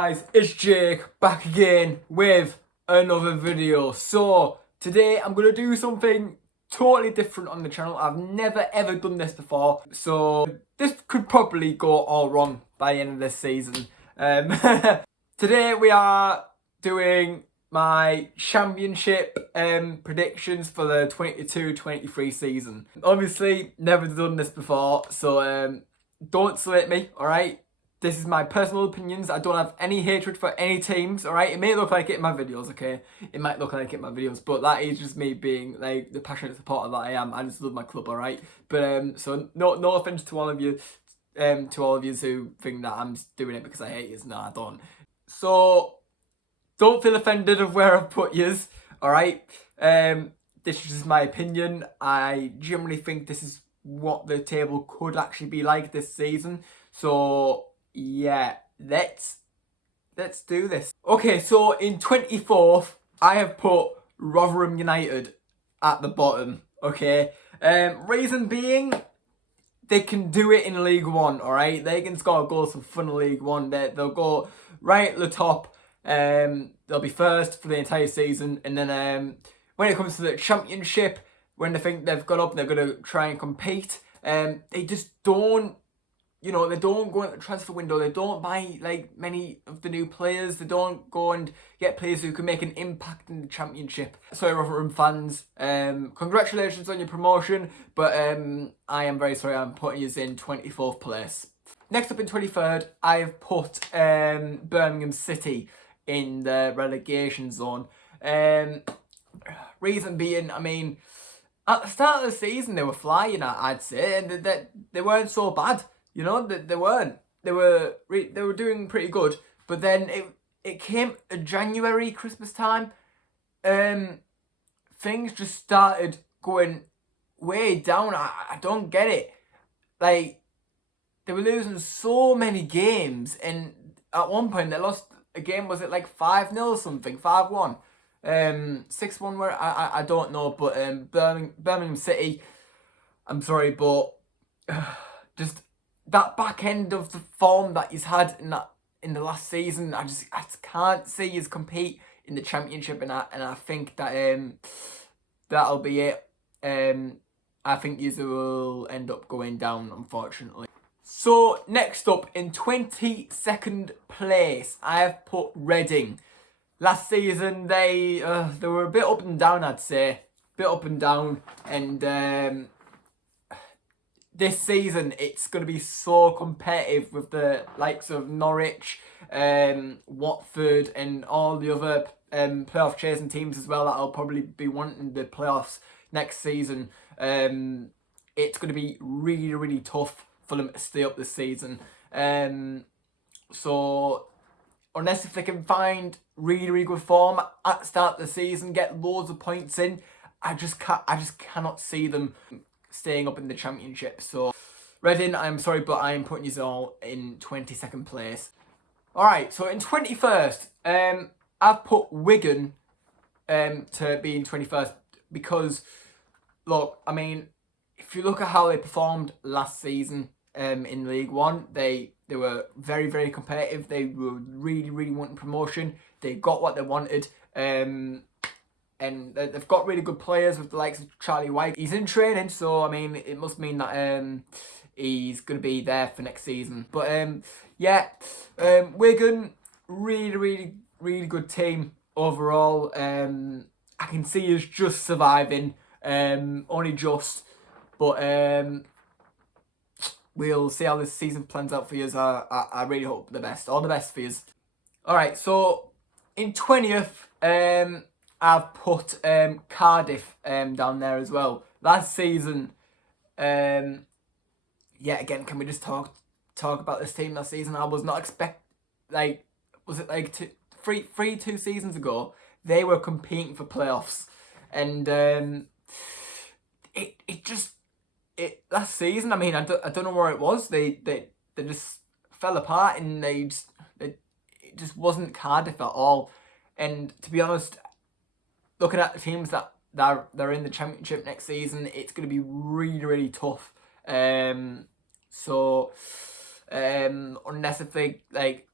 guys, it's Jake back again with another video. So today I'm gonna do something totally different on the channel. I've never ever done this before, so this could probably go all wrong by the end of this season. Today we are doing my championship predictions for the 22-23 season. Obviously never done this before, so don't slate me, alright? This is my personal opinions. I don't have any hatred for any teams, alright? It may look like it in my videos, okay? It might look like it in my videos, but that is just me being like the passionate supporter that I am. I just love my club, alright? But so no offense to all of you, who think that I'm doing it because I hate yous. No, I don't. So don't feel offended of where I've put yous, alright? This is just my opinion. I generally think this is what the table could actually be like this season. So yeah, let's do this. Okay, so in 24th, I have put Rotherham United at the bottom, okay? Reason being, they can do it in League One, alright? They can score goals for fun in League One. They'll go right at the top. They'll be first for the entire season. And then when it comes to the Championship, when they think they've got up, they're going to try and compete. They just don't, you know, they don't go into the transfer window. They don't buy like many of the new players. They don't go and get players who can make an impact in the Championship. Sorry, Rotherham fans. Congratulations on your promotion, but I am very sorry. I'm putting you in 24th place. Next up in 23rd, I've put Birmingham City in the relegation zone. Reason being, I mean, at the start of the season, they were flying, I'd say, and they weren't so bad. You know, they weren't. They were doing pretty good. But then it came January, Christmas time. Things just started going way down. I don't get it. Like, they were losing so many games, and at one point they lost a game. Was it like 5-0 or something? 5-1. 6-1 where I don't know, but Birmingham City, I'm sorry, but just that back end of the form that he's had in the last season, I just can't see his compete in the Championship, and I think that that'll be it. I think you will end up going down, unfortunately. So next up in 22nd place, I have put Reading. Last season, they were a bit up and down, I'd say. Bit up and down. And this season, it's going to be so competitive with the likes of Norwich, Watford, and all the other playoff chasing teams as well that will probably be wanting the playoffs next season. It's going to be really, really tough for them to stay up this season. So unless if they can find really, really good form at the start of the season, get loads of points in, I just cannot see them staying up in the Championship. So Reading, I'm sorry, but I am putting you all in 22nd place. Alright, so in 21st, I've put Wigan to be in 21st because, look, I mean, if you look at how they performed last season in League One, they were very, very competitive. They were really, really wanting promotion. They got what they wanted. And they've got really good players with the likes of Charlie White. He's in training, so, I mean, it must mean that he's going to be there for next season. But, yeah, Wigan, really, really, really good team overall. I can see us just surviving, only just. But we'll see how this season plans out for you. I really hope the best. All the best for you. Alright, so in 20th, I've put Cardiff down there as well. Last season, yeah, again, can we just talk about this team last season? I was not was it like two seasons ago? They were competing for playoffs, and it last season, I mean, I don't know where it was. They just fell apart, and it just wasn't Cardiff at all. And to be honest, looking at the teams that they're in the Championship next season, it's going to be really, really tough. So unless if they like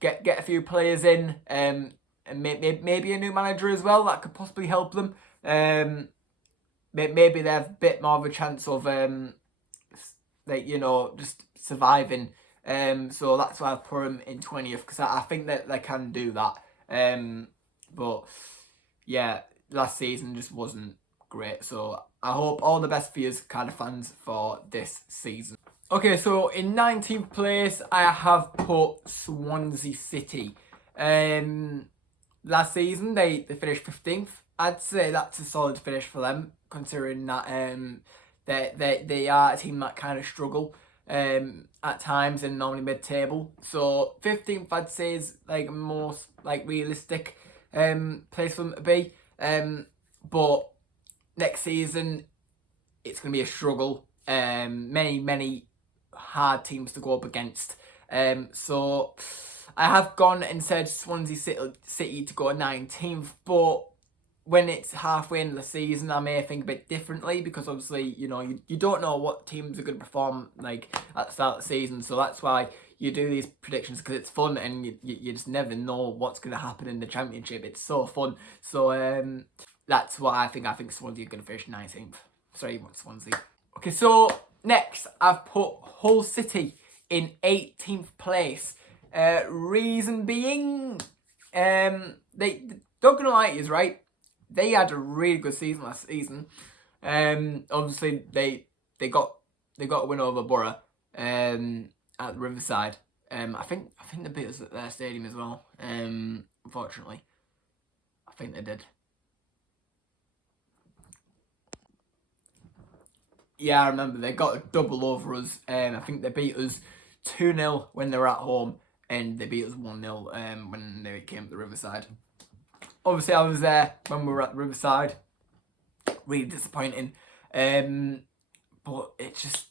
get a few players in, and maybe a new manager as well that could possibly help them. Maybe they have a bit more of a chance of just surviving. So that's why I put them in 20th, because I think that they can do that. But yeah, last season just wasn't great. So I hope all the best for you Cardiff fans for this season. Okay, so in 19th place, I have put Swansea City. Last season, they finished 15th. I'd say that's a solid finish for them, considering that they are a team that kind of struggle at times and normally mid-table. So 15th, I'd say, is like most like realistic place for them to be. But next season, it's going to be a struggle. Many hard teams to go up against. So I have gone and said Swansea City to go 19th, but when it's halfway into the season, I may think a bit differently, because obviously, you don't know what teams are going to perform like at the start of the season. So that's why you do these predictions, because it's fun, and you just never know what's going to happen in the Championship. It's so fun. So that's what I think. I think Swansea are going to finish 19th. Sorry, Swansea. Okay, so next I've put Hull City in 18th place. Reason being, they don't gonna lie to you, right? They had a really good season last season. Obviously they got a win over Borough at the Riverside. I think they beat us at their stadium as well. Unfortunately, I think they did. Yeah, I remember they got a double over us. I think they beat us 2-0 when they were at home, and they beat us 1-0 when they came to the Riverside. Obviously, I was there when we were at the Riverside. Really disappointing. But it's just,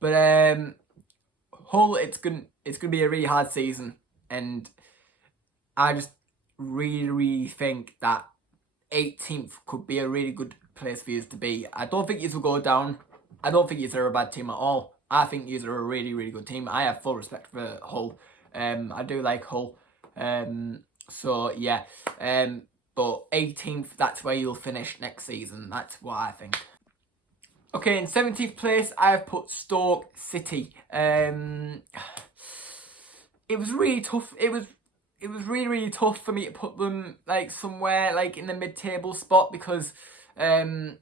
But Hull, it's gonna be a really hard season, and I just really think that 18th could be a really good place for you to be. I don't think you will go down. I don't think you are a bad team at all. I think you are a really good team. I have full respect for Hull. I do like Hull. So yeah. But 18th, that's where you'll finish next season. That's what I think. Okay, in 17th place, I have put Stoke City. It was really tough. It was really tough for me to put them like somewhere like in the mid-table spot, because as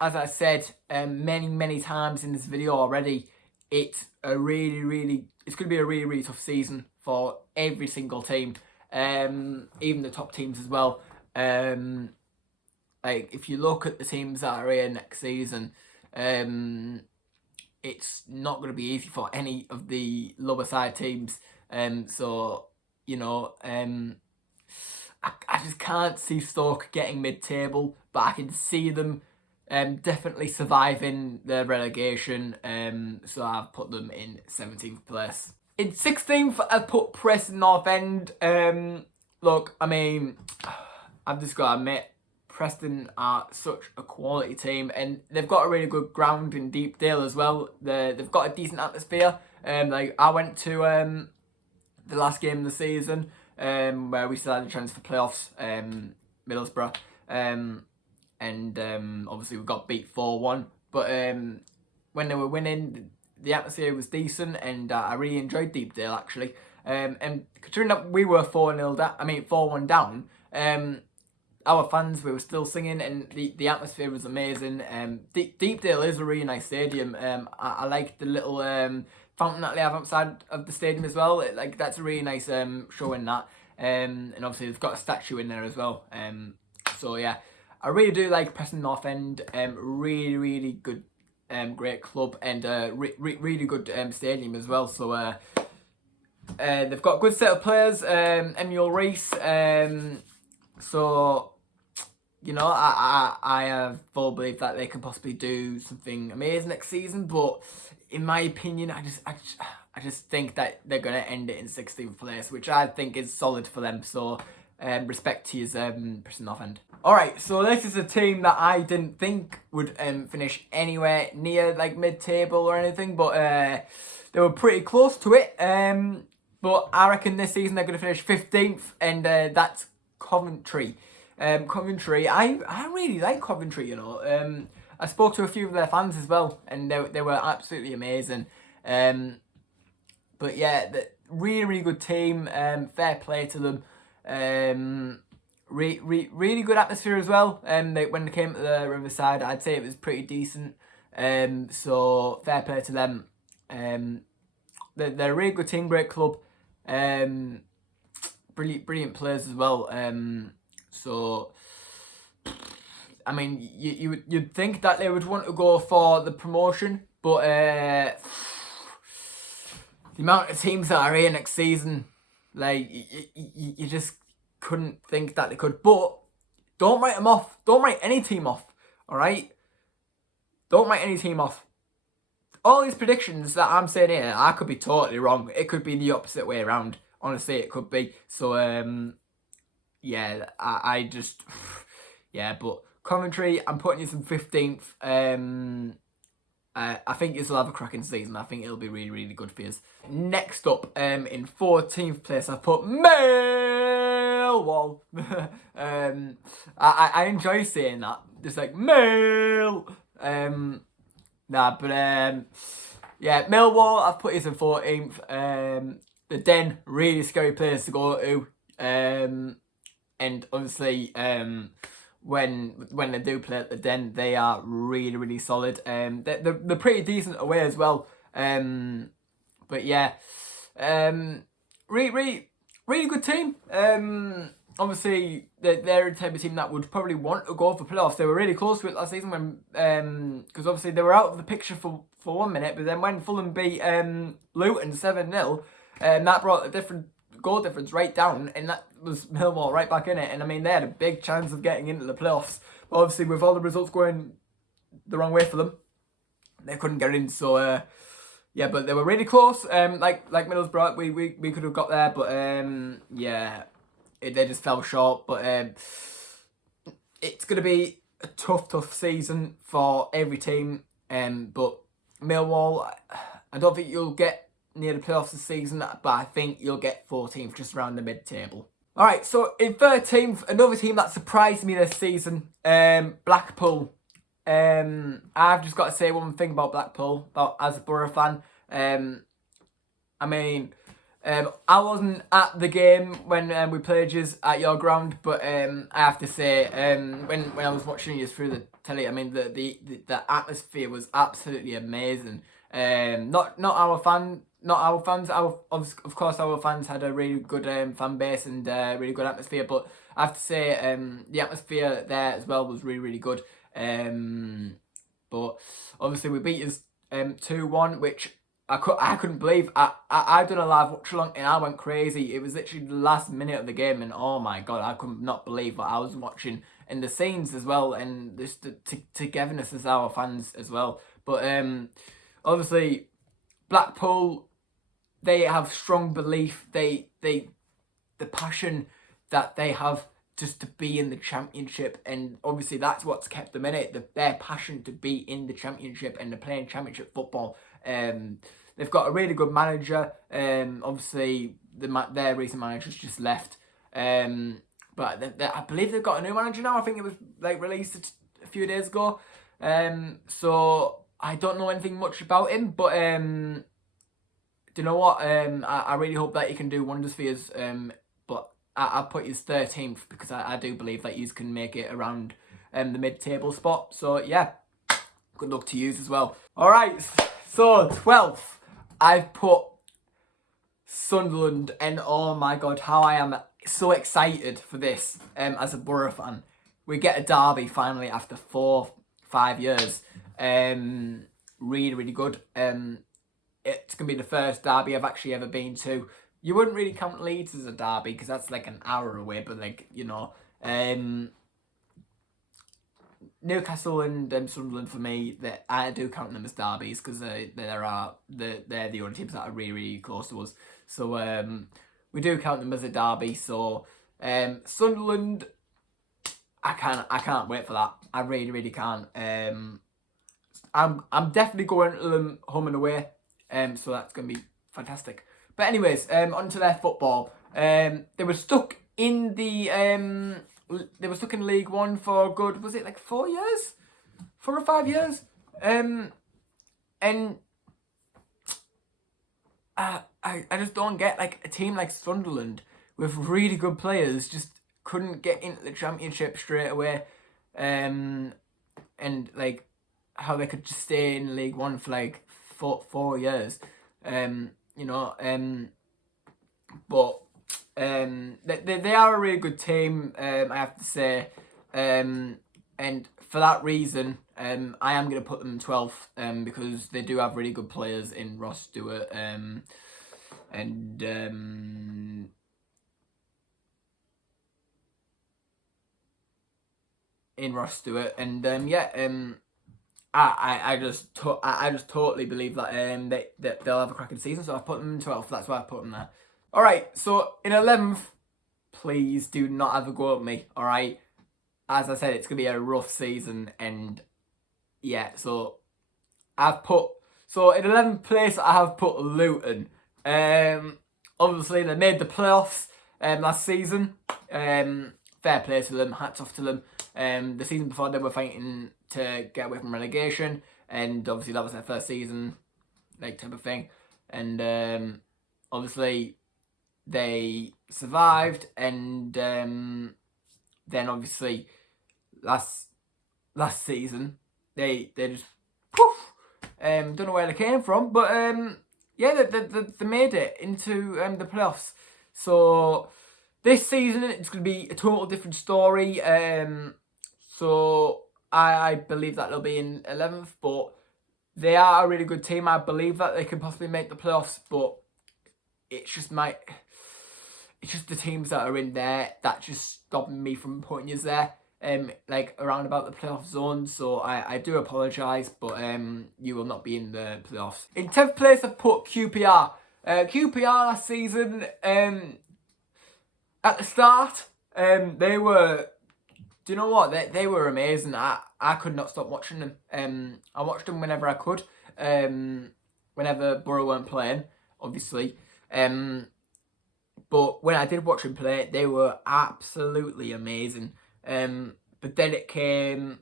I said many times in this video already, it's going to be a really tough season for every single team, even the top teams as well. Like if you look at the teams that are here next season, it's not going to be easy for any of the lower side teams. So I just can't see Stoke getting mid-table, but I can see them definitely surviving the relegation. So I've put them in 17th place. In 16th, I've put Preston North End. Look, I mean, I've just got to admit, Preston are such a quality team, and they've got a really good ground in Deepdale as well. They've got a decent atmosphere. Like I went to the last game of the season, where we still had a chance for playoffs, Middlesbrough, and obviously we got beat 4-1. But when they were winning, the atmosphere was decent, and I really enjoyed Deepdale actually. And considering that we were 4-1 down, our fans, we were still singing, and the atmosphere was amazing. Deepdale is a really nice stadium. I like the little fountain that they have outside of the stadium as well. That's a really nice show in that. And obviously they've got a statue in there as well. So yeah, I really do like Preston North End. Really good, great club, and really good stadium as well. So they've got a good set of players. Emil Reese. So I have full belief that they can possibly do something amazing next season. But in my opinion, I just think that they're gonna end it in 16th place, which I think is solid for them. So respect to his Preston North End. Alright, so this is a team that I didn't think would finish anywhere near like mid-table or anything, but they were pretty close to it. but I reckon this season they're going to finish 15th, and that's Coventry. Coventry, I really like Coventry, you know. I spoke to a few of their fans as well, and they were absolutely amazing. But yeah, really, really good team. Fair play to them. Really good atmosphere as well. When they came to the Riverside, I'd say it was pretty decent. So fair play to them. They're a really good team, great club. Brilliant players as well. So I mean, you'd think that they would want to go for the promotion, but the amount of teams that are here next season, like you just couldn't think that they could. But don't write them off. Don't write any team off. All right. Don't write any team off. All these predictions that I'm saying here, I could be totally wrong. It could be the opposite way around. Honestly, it could be. So yeah, I just yeah. But Coventry, I'm putting you some 15th. I think you'll have a cracking season. I think it'll be really, really good for you. Next up, in 14th place, I've put Millwall. I enjoy saying that. Just like Mill. Yeah, Millwall, I've put you in 14th. The Den, really scary place to go to. And obviously, when they do play at the Den, they are really, really solid. They're pretty decent away as well. But yeah, really good team. Obviously, they're a type of team that would probably want to go for playoffs. They were really close to it last season when, because obviously they were out of the picture for 1 minute, but then when Fulham beat Luton 7-0, that brought a different goal difference right down, and that was Millwall right back in it. And I mean, they had a big chance of getting into the playoffs. But obviously, with all the results going the wrong way for them, they couldn't get in. So yeah, but they were really close. Like Middlesbrough, we could have got there, but yeah, they just fell short. But it's gonna be a tough season for every team. But Millwall, I don't think you'll get near the playoffs this season, but I think you'll get 14th, just around the mid-table. Alright, so in 13th, another team that surprised me this season, Blackpool. I've just got to say one thing about Blackpool, as a Borough fan. I mean, I wasn't at the game when we played you at your ground, but I have to say, when I was watching you through the telly, I mean, the atmosphere was absolutely amazing. Not our fans. Of course, our fans had a really good fan base and really good atmosphere. But I have to say, the atmosphere there as well was really good. But obviously we beat us 2-1, which I couldn't believe. I done a live watch along and I went crazy. It was literally the last minute of the game, and oh my god, I could not believe what I was watching, and the scenes as well, and just the togetherness as our fans as well. But obviously Blackpool, they have strong belief. The passion that they have just to be in the Championship, and obviously that's what's kept them in it. Their passion to be in the Championship and to playing Championship football. They've got a really good manager. Obviously their recent manager's just left. But I believe they've got a new manager now. I think it was like released a few days ago. So I don't know anything much about him, but do you know what? I really hope that he can do wonders for us. But I'll put his 13th because I do believe that you can make it around the mid-table spot. So yeah, good luck to you as well. All right, so 12th, I've put Sunderland, and oh my god, how I am so excited for this as a Borough fan. We get a derby finally after 4-5 years. Really good. It's going to be the first derby I've actually ever been to. You wouldn't really count Leeds as a derby because that's like an hour away, but like, you know, Newcastle and Sunderland for me, I do count them as derbies because they're the only teams that are really close to us. So we do count them as a derby. So Sunderland, I can't wait for that. I really can't. I'm definitely going to them home and away. So that's going to be fantastic. But anyways, onto their football. They were stuck in the League One for good, was it like 4 years? 4 or 5 years? And I just don't get, like, a team like Sunderland with really good players just couldn't get into the Championship straight away. And like how they could just stay in League One for like 4 years. You know, but they are a really good team, I have to say. And for that reason, I am going to put them 12th, because they do have really good players in Ross Stewart, and I just totally believe that that they'll have a cracking season, so I've put them in 12th. That's why I put them there. All right, so in 11th, please do not have a go at me. All right, as I said, it's gonna be a rough season, and yeah, so in 11th place I have put Luton. Obviously they made the playoffs last season. Fair play to them, hats off to them. The season before they were fighting to get away from relegation, and obviously that was their first season, like, type of thing. And obviously they survived, and then obviously last season they just poof. Don't know where they came from, but yeah, they made it into the playoffs. So this season it's going to be a total different story. So I believe that they'll be in 11th, but they are a really good team. I believe that they can possibly make the playoffs, but it's just the teams that are in there that just stopping me from putting you there. Like around about the playoff zone, so I do apologise, but you will not be in the playoffs. In 10th place I've put QPR. QPR last season, at the start, they were, do you know what, they were amazing. I could not stop watching them. I watched them whenever I could, whenever Borough weren't playing, obviously. But when I did watch them play, they were absolutely amazing. But then it came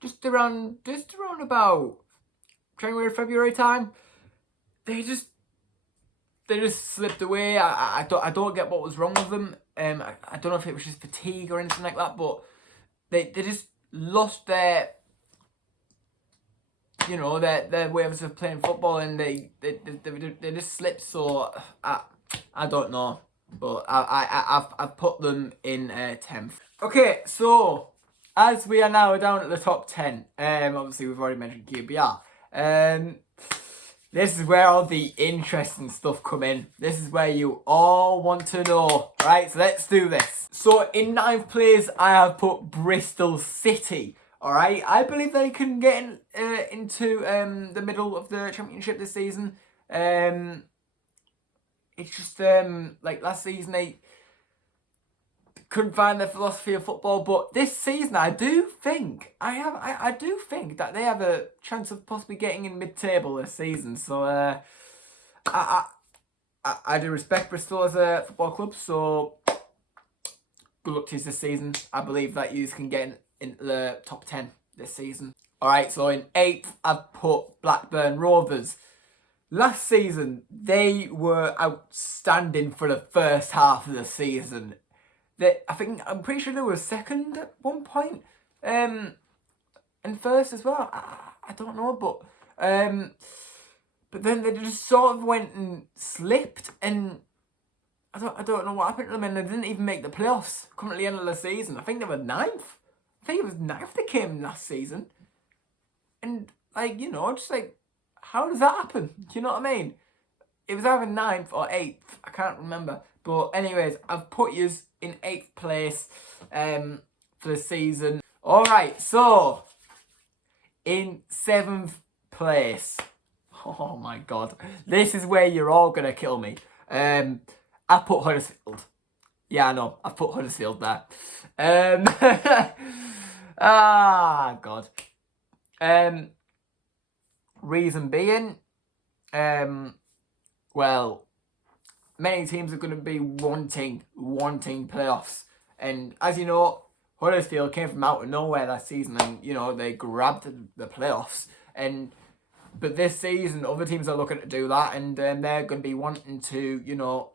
just around about January, February time. They just slipped away. I don't get what was wrong with them. I don't know if it was just fatigue or anything like that, but they just lost their, you know, their ways of playing football, and they just slipped. So I don't know, but I've put them in 10th. Okay, so as we are now down at the top 10, obviously we've already mentioned QPR. This is where all the interesting stuff come in. This is where you all want to know. Right, so let's do this. So in 9th place, I have put Bristol City. Alright, I believe they can get into the middle of the Championship this season. It's just, like last season, they couldn't find their philosophy of football, but this season I do think that they have a chance of possibly getting in mid-table this season. So I do respect Bristol as a football club, so good luck to you this season. I believe that you can get into the top 10 this season. Alright, so in 8th I've put Blackburn Rovers. Last season they were outstanding for the first half of the season. I'm pretty sure they were second at one point, and first as well. I don't know, but then they just sort of went and slipped, and I don't know what happened to them, and they didn't even make the playoffs. Coming at the end of the season, I think they were 9th. I think it was 9th they came last season, and like, you know, just like, how does that happen? Do you know what I mean? It was either 9th or 8th. I can't remember. But anyways, I've put yous in 8th place for the season. Alright, so in 7th place. Oh my god. This is where you're all going to kill me. I put Huddersfield. Yeah, I know. I've put Huddersfield there. God. Reason being, well, many teams are going to be wanting playoffs. And as you know, Huddersfield came from out of nowhere last season, and you know they grabbed the playoffs. But this season, other teams are looking to do that, and they're going to be wanting to, you know,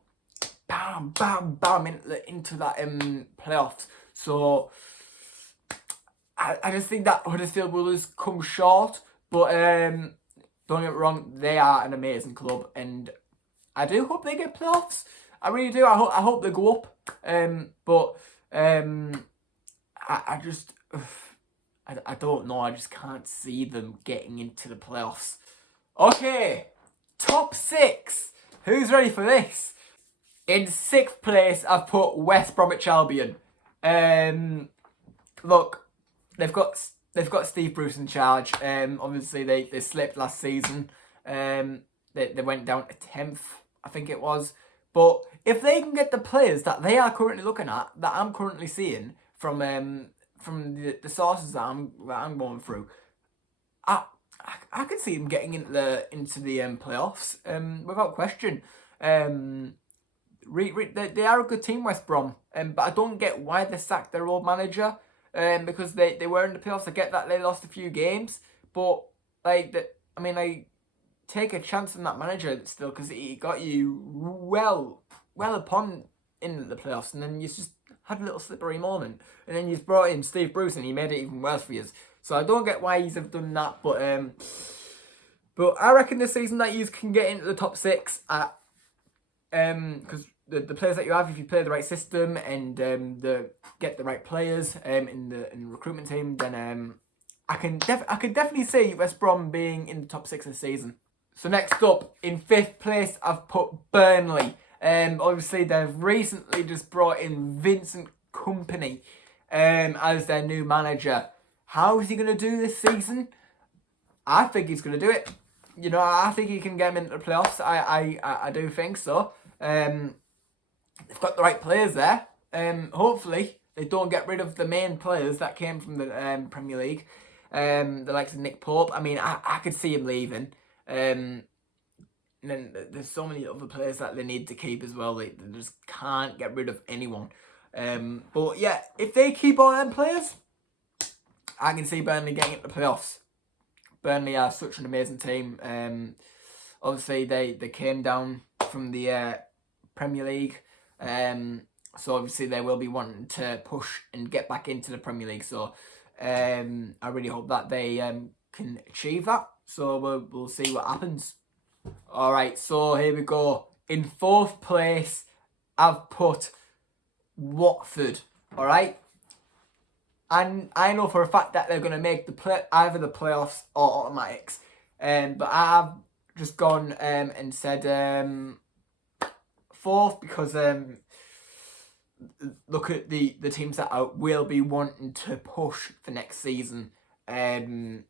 bam, bam, bam into that playoffs. So I just think that Huddersfield will just come short. But don't get me wrong, they are an amazing club, and I do hope they get playoffs. I really do. I hope they go up. But I just I don't know. I just can't see them getting into the playoffs. Okay, top 6. Who's ready for this? In 6th place, I've put West Bromwich Albion. Look, they've got Steve Bruce in charge. Obviously they slipped last season. They went down to 10th, I think it was. But if they can get the players that they are currently looking at, that I'm currently seeing from the sources that I'm going through, I could see them getting into the playoffs without question. They are a good team, West Brom, but I don't get why they sacked their old manager. Because they were in the playoffs. I get that they lost a few games, but take a chance on that manager still, because he got you well upon in the playoffs, and then you just had a little slippery moment, and then you brought in Steve Bruce and he made it even worse for you. So I don't get why he's have done that, but I reckon this season that you can get into the top 6 at because the players that you have, if you play the right system and get the right players in the recruitment team, then I could definitely see West Brom being in the top 6 this season. So next up, in 5th place, I've put Burnley. Obviously they've recently just brought in Vincent Kompany as their new manager. How is he going to do this season? I think he's going to do it. You know, I think he can get them into the playoffs. I do think so. They've got the right players there. Hopefully, they don't get rid of the main players that came from the Premier League. The likes of Nick Pope. I mean, I could see him leaving. And then there's so many other players that they need to keep as well. They just can't get rid of anyone. But yeah, if they keep all them players, I can see Burnley getting into the playoffs. Burnley are such an amazing team. Obviously, they came down from the Premier League. So obviously they will be wanting to push and get back into the Premier League. So I really hope that they can achieve that. So we'll see what happens. All right, so here we go. In 4th place, I've put Watford. All right. And I know for a fact that they're going to make either the playoffs or automatics. But I've just gone and said 4th because look at the teams that will be wanting to push for next season. You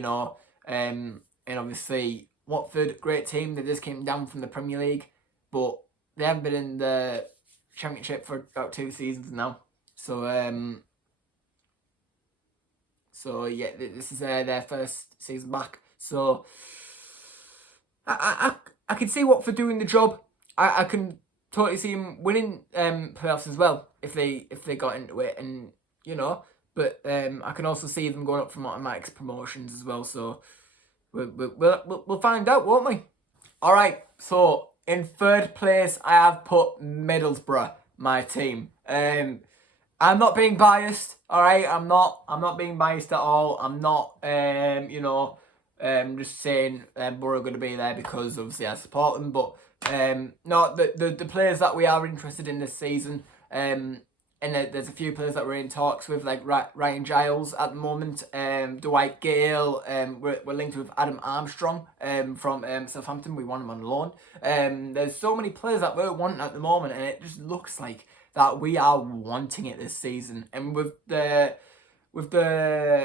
know, and obviously Watford, great team. They just came down from the Premier League, but they haven't been in the Championship for about 2 seasons now. So yeah, this is their first season back. So I can see Watford doing the job. I can totally see them winning playoffs as well if they got into it, and you know. But I can also see them going up from automatics promotions as well. So we'll find out, won't we? All right. So in 3rd place, I have put Middlesbrough, my team. I'm not being biased. All right. I'm not being biased at all. I'm not just saying Borough are going to be there because obviously I support them. But no, the players that we are interested in this season, and there's a few players that we're in talks with, like Ryan Giles at the moment, Dwight Gale. We're linked with Adam Armstrong from Southampton. We want him on loan. There's so many players that we're wanting at the moment, and it just looks like that we are wanting it this season. And with the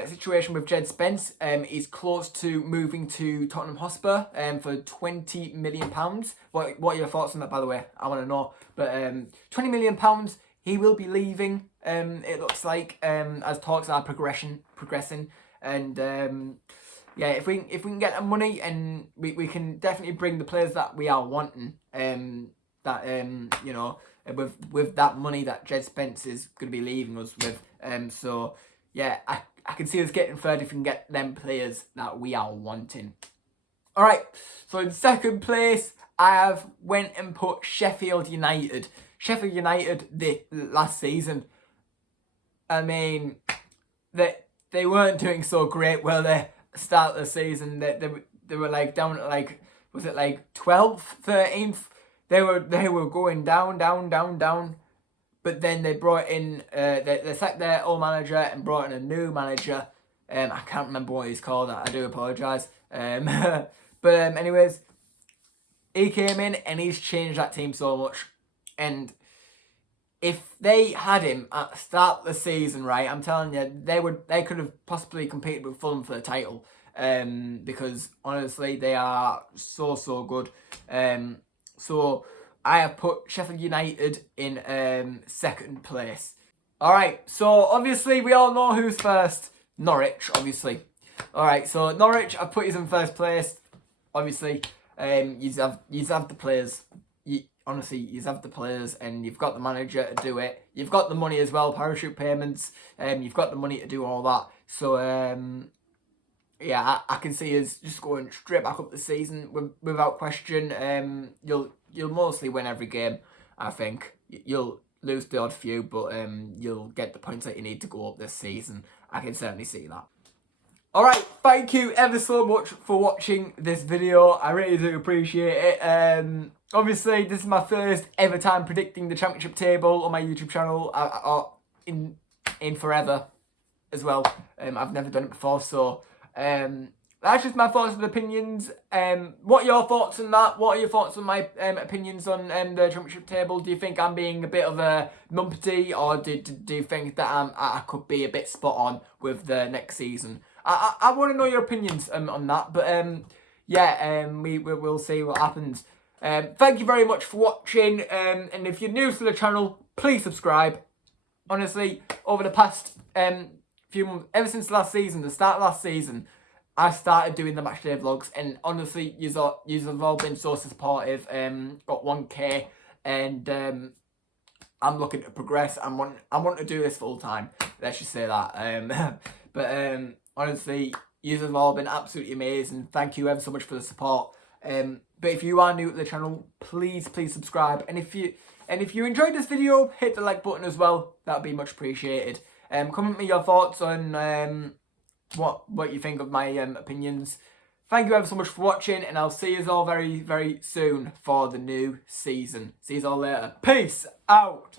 situation with Jed Spence, he's close to moving to Tottenham Hotspur for £20 million. What are your thoughts on that, by the way? I want to know. But £20 million, he will be leaving, it looks like, as talks are progressing. And yeah, if we can get the money, and we can definitely bring the players that we are wanting, that you know, with that money that Jed Spence is going to be leaving us with. So yeah, I can see us getting third if we can get them players that we are wanting. All right, so in second place, I have went and put Sheffield United. Sheffield United the last season. I mean, they weren't doing so great. Well, they start the season. They were like down at like, was it like 12th, 13th? They were going down. But then they brought in they sacked their old manager and brought in a new manager. I can't remember what he's called. I do apologise. But anyways, he came in and he's changed that team so much. And if they had him at the start of the season, right, I'm telling you, they could have possibly competed with Fulham for the title. Because honestly, they are so good. So I have put Sheffield United in second place. All right, so obviously we all know who's first. Norwich, obviously. All right, so Norwich, I've put you in first place. Obviously, you have the players. Honestly, you have the players, and you've got the manager to do it. You've got the money as well, parachute payments. You've got the money to do all that. So yeah, I can see us just going straight back up the season without question. You'll mostly win every game, I think. You'll lose the odd few, but you'll get the points that you need to go up this season. I can certainly see that. Alright, thank you ever so much for watching this video. I really do appreciate it. Obviously, this is my first ever time predicting the championship table on my YouTube channel in forever as well. I've never done it before, so that's just my thoughts and opinions. What are your thoughts on that? What are your thoughts on my opinions on the championship table? Do you think I'm being a bit of a numpty, or do you think that I could be a bit spot on with the next season? I want to know your opinions on that, but yeah, we'll see what happens. Thank you very much for watching, and if you're new to the channel, please subscribe. Honestly, over the past few months, ever since last season, the start of last season, I started doing the matchday vlogs, and honestly, you've all been so supportive. Got 1K, and I'm looking to progress. I want to do this full time. Let's just say that. But honestly, you've all been absolutely amazing. Thank you ever so much for the support. But if you are new to the channel, please subscribe. And if you enjoyed this video, hit the like button as well. That would be much appreciated. Comment me your thoughts on what you think of my opinions. Thank you ever so much for watching, and I'll see you all very soon for the new season. See you all later. Peace out.